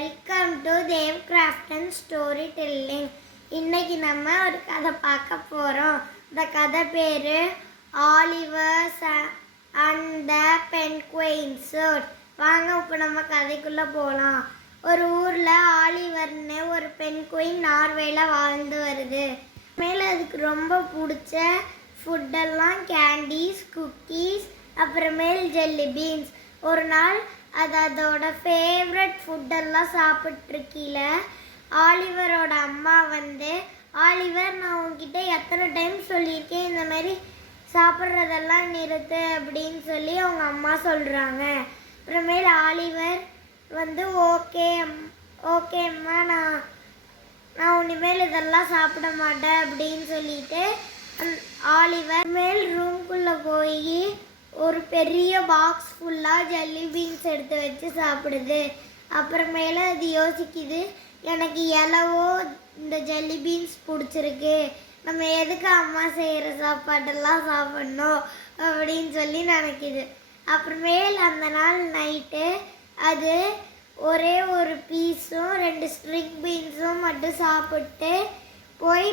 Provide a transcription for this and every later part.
Welcome to Dev craft and storytelling. இன்னைக்கு நம்ம ஒரு கதை பார்க்க போகிறோம். இந்த கதை பேர் Oliver and the penguin church. வாங்க இப்போ நம்ம கதைக்குள்ளே போகலாம். ஒரு ஊரில் ஆலிவர்னு ஒரு பென்குயின் நார்வேல வாழ்ந்து வருது. மேலே அதுக்கு ரொம்ப பிடிச்ச ஃபுட்டெல்லாம் கேண்டீஸ், குக்கீஸ், அப்புறமேல் ஜெல்லி பீன்ஸ். ஒரு நாள் அது அதோட ஃபேவரட் ஃபுட்டெல்லாம் சாப்பிட்ருக்கீல ஆலிவரோட அம்மா ஆலிவர், நான் உங்ககிட்ட எத்தனை டைம் சொல்லியிருக்கேன் இந்த மாதிரி சாப்பிட்றதெல்லாம் நிறுத்து அப்படின்னு சொல்லி அவங்க அம்மா சொல்கிறாங்க. அப்புறமேல் ஆலிவர் ஓகேம்மா, நான் இனிமேல் இதெல்லாம் சாப்பிட மாட்டேன் அப்படின்னு சொல்லிட்டு ஆலிவர் மேல் ரூம்குள்ளே போய் ஒரு பெரிய பாக்ஸ் ஃபுல்லாக ஜெல்லி பீன்ஸ் எடுத்து வச்சு சாப்பிடுது. அப்புறமேல அது யோசிக்குது, எனக்கு எலவோ இந்த ஜெல்லி பீன்ஸ் பிடிச்சிருக்கு, நம்ம எதுக்கு அம்மா செய்கிற சாப்பாட்டெல்லாம் சாப்பிட்ணும் அப்படின்னு சொல்லி நினைக்குது. அப்புறமேல் அந்த நாள் நைட்டு அது ஒரே ஒரு பீஸும் 2 ஸ்ட்ரிங் பீன்ஸும் மட்டும் சாப்பிட்டு போய்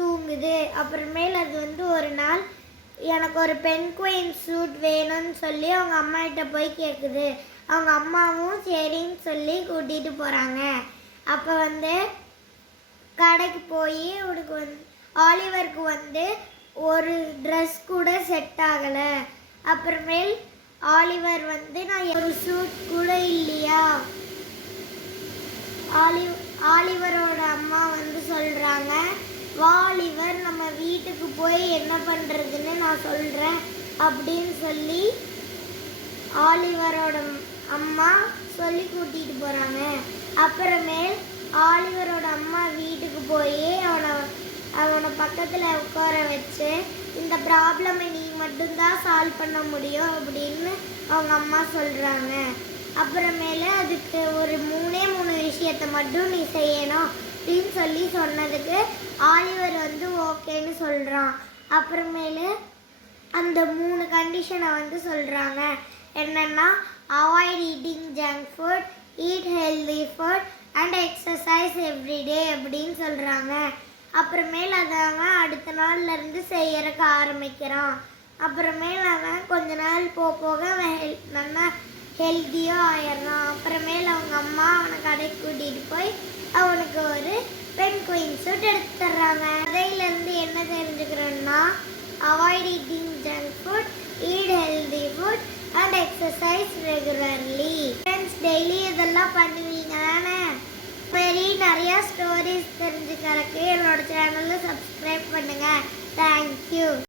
தூங்குது. அப்புறமேல் அது ஒரு நாள் எனக்கு ஒரு பென்குயின் சூட் வேணும்னு சொல்லி அவங்க அம்மாகிட்ட போய் கேட்குது. அவங்க அம்மாவும் சரின்னு சொல்லி கூட்டிகிட்டு போகிறாங்க. அப்போ கடைக்கு போய் உனக்கு ஆலிவருக்கு ஒரு ட்ரெஸ் கூட செட் ஆகலை. அப்புறமேல் ஆலிவர் நான் ஒரு சூட் கூட இல்லையா. ஆலிவரோட அம்மா சொல்கிறாங்க, ஆலிவர் நம்ம வீட்டுக்கு போய் என்ன பண்ணுறதுன்னு நான் சொல்கிறேன் அப்படின்னு சொல்லி ஆலிவரோட அம்மா சொல்லி கூட்டிகிட்டு போகிறாங்க. அப்புறமேல் ஆலிவரோட அம்மா வீட்டுக்கு போய் அவனை பக்கத்தில் உட்கார வச்சு இந்த ப்ராப்ளமை நீ மட்டும்தான் சால்வ் பண்ண முடியும் அப்படின்னு அவங்க அம்மா சொல்கிறாங்க. அப்புறமேல அதுக்கு ஒரு 3 விஷயத்தை மட்டும் நீ செய்யணும் அப்படின்னு சொல்லி சொன்னதுக்கு ஆலிவர் ஓகேன்னு சொல்கிறான். அப்புறமேலு அந்த 3 கண்டிஷனை சொல்கிறாங்க. என்னென்னா, avoid eating junk food, eat healthy food and exercise everyday அப்படின்னு சொல்கிறாங்க. அப்புறமேல் அதை அவன் அடுத்த நாள்லேருந்து செய்யறதுக்கு ஆரம்பிக்கிறான். அப்புறமேல் அவன் கொஞ்ச நாள் போக அவன் நல்லா ஹெல்த்தியாக ஆயிடுறான். அப்புறமேல் அவங்க அம்மா அவனை கடைக்கு கூட்டிகிட்டு போய் அவனுக்கு ஒரு பென்குயின் சூட் எடுத்து தர்றாங்க. அதையிலேருந்து என்ன தெரிஞ்சுக்கிறோன்னா, avoid eating junk food, eat healthy food and exercise regularly. Friends, daily இதெல்லாம் பண்ணுவீங்க தானே? சரி, நிறையா